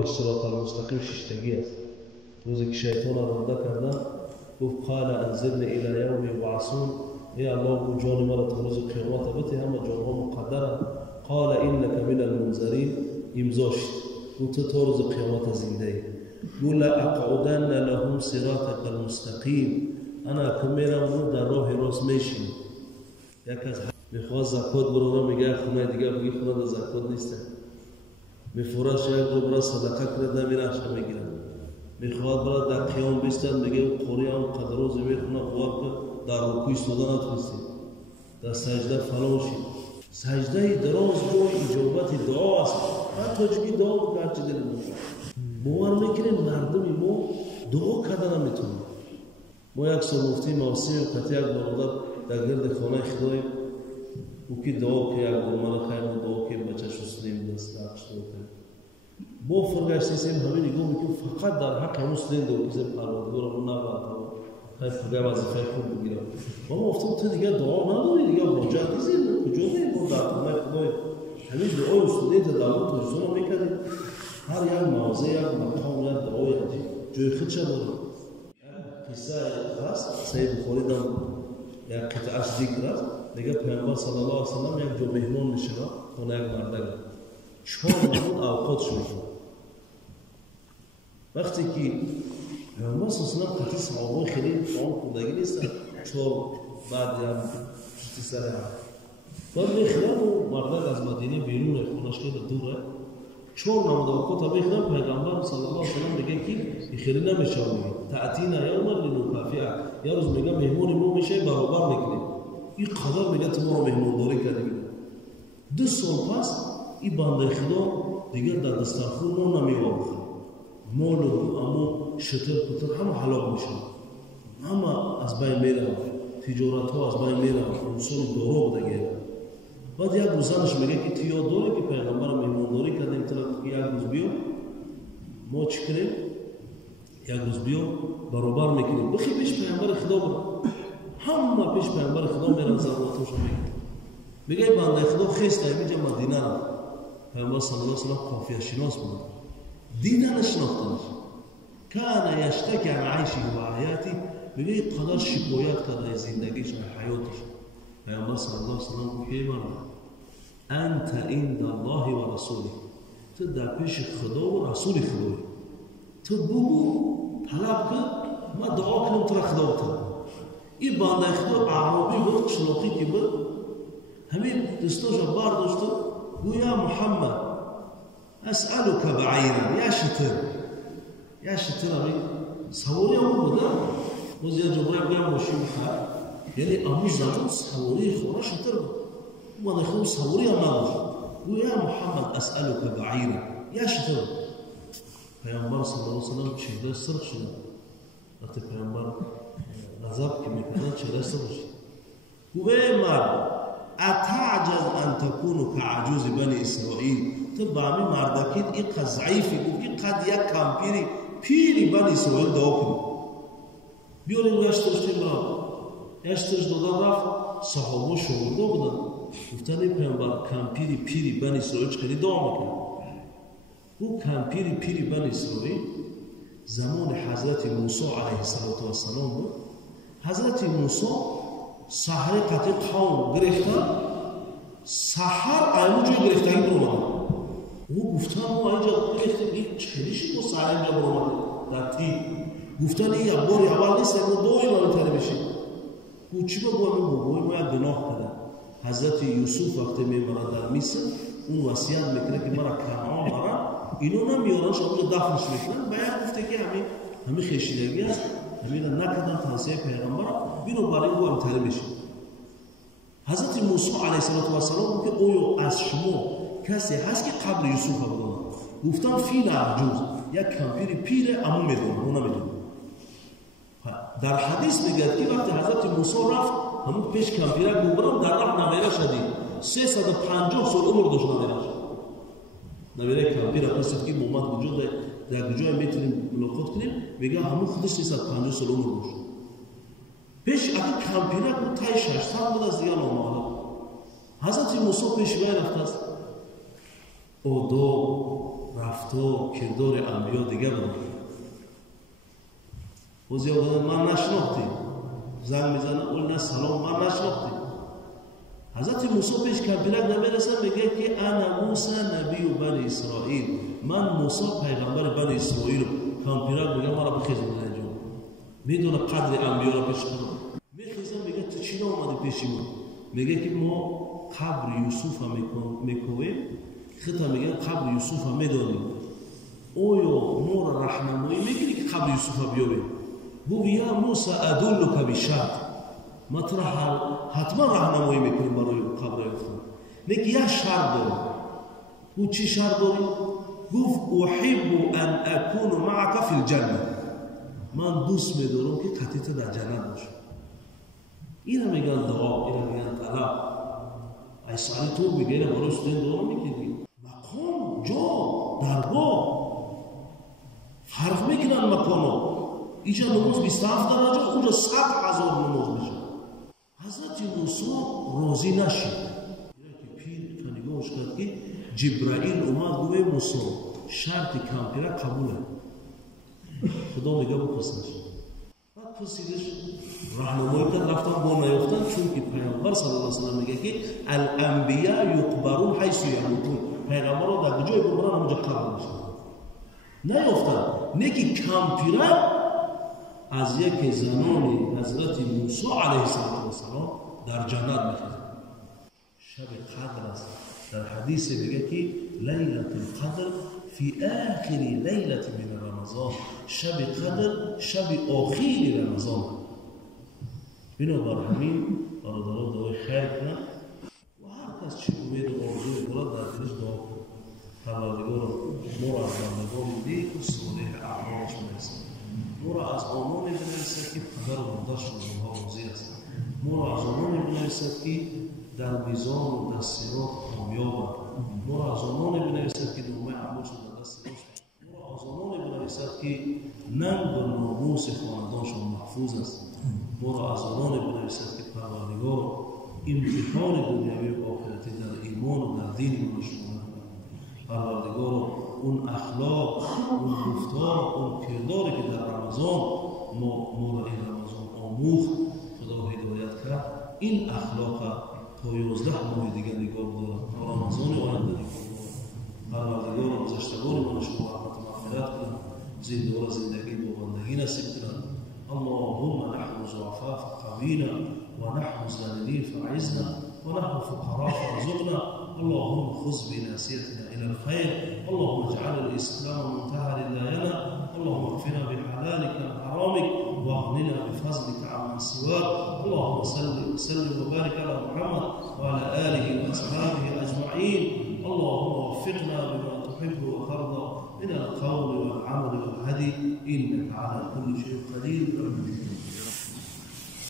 راه صراط المستقیم ششتگی است. روزی که شیطان را رنده کردن گفت قال انظرنی الی یوم یبعثون، ای الله او جان مرا تا روز قیامت بده، همه جانها مقدرن. قال انک من المنذرین، امضا شد گفت تو تا روز قیامت زنده ای. گفت لاقعدن لهم صراطک المستقیم، انا که میرم در راه راست میشینم. یک از میخواست زکات برونه میگه خونه دیگه بگی خونه در زکات نیسته، میفورش یک دو برای صدقه کرده میرش میگیرن، میخواد برای در قیام بیستن میگه قوری هم قدر روزی میخونه خواب که در رکوی سودا نتونستی، در سجده فلان شید. سجده دراز جای اجابت دعا است. حتی چکی دعا گرچه دل میکنه باور میکنیم مردمی ما دعا کردن نمیتونیم. ما یک سال مفتی موسی و کتی یک برادر در گرد خانه خدای او که دعا که یک برمان خیر و دعا که بچه شستیم دست دقش دعا که با فرگشتی سیم همین نگاه میکنیم فقط در حق همون سلین دعا که زیر پروردگار رو نبرد خیلی فقط وظیفه خوب بگیرم. ما افتاد تو دیگه دعا نداری دیگه حاجت نیست، کجا میگیم ما در خانه خدای همین دعای استودی تا دعوت توجزون میکنیم. هر یک موضع یک مقام یک دعای جای خود چه داره. قصه هست سید بخاری دم یک قطعش ذکر است، میگه پیامبر صلی الله علیه و سلم یک جو مهمان میشه خانه یک مردگ 4 ماه اوقاتش میکنه. وقتی که پیامبر صلی الله علیه و سلم قطعی صحابه خیلی فهم کودگی نیستن 4 بعد هم پشت سر هم بعد میخوام و مردگ از مدینه بیرون خونش خیلی دوره 4 نماز اوقات میخوام. پیغمبر صلی الله علیه و سلم میگه که خیلی نمیشه، میگه تأتینا یوما لنکافئک، یا روز میگه مهمون ما میشه برابر میکنیم. این قدر میگه تو ما رو مهمانداری کردی. 2 سال پس این بنده خدا دیگر در دسترخوان ما نمیوابه، مال و امو شتر کتر همه حلاق میشن، همه از بین میرن، تجارت ها از بین میرن، انسان دروغ دیگه. بعد یک روز زنش میگه که تو یاد داری که پیغمبر مهمانداری کردیم طرف که یک روز بیا ما چی کنیم، یک روز بیا برابر میکنیم بخی پیش پیغمبر خدا برو. همه پیش پیغمبر خدا میرن ضرورتش میگن. میگه بنده خدا خیست اینجا مدینه رفت. پیغمبر صلی الله علیه و سلم قافیه شناس بود، دیدنش شناختنش. کان یشتکی عن عیشه و حیاتی، میگه قدر شکایت کرده از زندگیش و حیاتش. پیامبر صلی الله علیه و سلم گفت ای مرد انت عند الله و رسوله، تو در پیش خدا و رسول خدایی، تو بگو طلب کن ما دعا کنم تو را خدا بتن. این بنده خدا اعرابی بود شناخی که بود همین دستاش برداشت گو یا محمد اسألک بعیرا، یا شتر همین سواری همون بوده باز یا جبرای بگم ماشین بخیر، یعنی امو زمان سواری خورا شتر بود. بنده خدا سواری هم نداشت. گو یا محمد اسألک بعیرا، یا شتر. پیامبر صلی الله علیه و سلم چهره سرخ شد. وقتی پیامبر غضب که میکنه چهره سرخ شد. گو ای مرد اتعجز ان تکون کعجوز بنی اسرائیل، تو با همین مردکیت این قد ضعیفی گفت این قد یک کمپیری پیری بنی اسرائیل دعا کنی. بیاریم گشتش برام گشتش دادن رفت. صحابه شمرده بودن گفتن این پیامبر کمپیری پیری بنی اسرائیل چکری دعا میکنه. او کمپیری پیری بنی اسرائیل زمان حضرت موسی علیه السلام بود. حضرت موسی سحر قطع قوم گرفتن، سحر اینو جای گرفتگی برامدن. او گفتن ما اینجا گرفتیم این چلیشی با سحر اینجا برامدن در تیر. گفتن این یک باری اول نیست ما دوی ما میتره بشیم. او چی با بایی ما یک گناه کردن. حضرت یوسف وقتی میمارد در مصر اون وصیت میکنه که مرا کنعان برن، اینو نمیارن شما دفنش میکنن. باید گفته که همین خشیدگی است، همین نکردن توصیه پیغمبر بینو برای او هم تره میشه. حضرت موسی علیه السلام که اویو از شما کسی هست که قبل یوسف بدونه؟ گفتن فیل عجوز، یک کمپیر پیر امو میدونه، اون نمیدونه. در حدیث میگه که وقتی حضرت موسی رفت همون پیش کمپیره گوبرم در راه نمیره شدی 350 سال عمر داشت نمیره شد. نمیره کمپیره پس که مومد وجود در کجای میتونیم ملاقات کنیم میگه همون خودش 350 سال عمر داشت. پیش اگه کمپیره بود تای 600 بود از دیگه نامعلوم. حضرت موسی پیش وی رفته است. او دو رفتار کردار انبیا دیگه بود. بعضی آدم من نشناختی زنگ میزنه اول نه سلام من نشناختی. حضرت موسی پیش کمپیرک نمیرسه میگه که انا موسی نبی و بنی اسرائیل، من موسی پیغمبر بنی اسرائیل. کمپیرک میگه مرا بخیزم اینجا، میدونه قدر انبیا را پیش کنم. میخیزم میگه تو چی اومدی پیش ما؟ میگه که ما قبر یوسف میکویم. خطا میگه قبر یوسف میدانیم، اویا ما را رحمنمایی میگیری که قبر یوسف بیابیم؟ بگو یا موسی ادلک بشرط، ما تو را حتما راهنمایی میکنیم برای قبر یوسف. میگه یک شرط داریم. او چی شرط داری؟ گفت احب ان اکون معک فی الجنه، من دوست میدارم که قطعیت در جنت باشه. اینا میگن دعا، اینا میگن طلب. ای سالی تو میگه اینا برای استودین دعا میکنی. مقام، جا، درگاه فرق میکنن مکانا. اینجا نماز 27 درجه، اونجا 100,000 نماز میشه. حضرت موسی راضی نشد. که پیر کنیگاهش کرد که جبرائیل اومد گوه موسی شرط کمپیرک قبوله. خدا میگه بپرسنش. بعد پرسیدش راهنمایی کرد، رفتن با نیافتن، چون که پیامبر صلی الله علیه و سلم میگه که الانبیاء یقبرون حیث یموتون، پیغمبر رو در جای بمرن همونجا قبر میشن. نیافتن. نکی کمپیرک از یک زنان حضرت موسی علیه السلام در جنت میخواد. شب قدر است. در حدیث میگه که لیلة القدر فی آخر لیلة من رمضان، شب قدر شب آخری رمضان. بنابر همین برادران دعای خیر کنن و هر کس چه امید و آرزوی دارد در دلش دعا کنه. پروردگار ما را از بندگان نیک و صالح اعمالش بنویسد. ما را از آنانی بنویسد که پدر و مادرشان اونها راضی است. ما را از آنانی بنویسد که در میزان و در صراط کامیابند. ما را از آنانی بنویسد که نامه اعمالشان در دست راست. ما را از آنانی بنویسد که ننگ و ناموس خاندانشان محفوظ است. ما را از آنانی بنویسد که پروردگار امتحان دنیوی و آخرتی در ایمان و در دین ما شما نکند. پروردگار اون اخلاق، اون گفتار، اون کرداری که در رمضان ما را این رمضان آموخت، خدا هدایت کرد، این اخلاق تا 11 ماه دیگر نگاه دارد، تا رمضان آینده نگاه دارد. پروردگار گذشتگان ما شما رحمت و مغفرت کند، زنده و زندگی با بندگی نصیب کند. اللهم نحن ضعفاء فقوینا و نحن ذلیلین فاعزنا و نحن فقراء فارزقنا. اللهم خذ بناصيتنا الى الخير. اللهم اجعل الاسلام منتهى رضايانا. اللهم اكفنا بحلالك عن حرامك واغننا بفضلك عمن سواك. اللهم صل وسلم وبارك على محمد وعلى اله واصحابه اجمعين. اللهم وفقنا بما تحب وترضى من القول والعمل والهدي، انك على كل شيء قدير.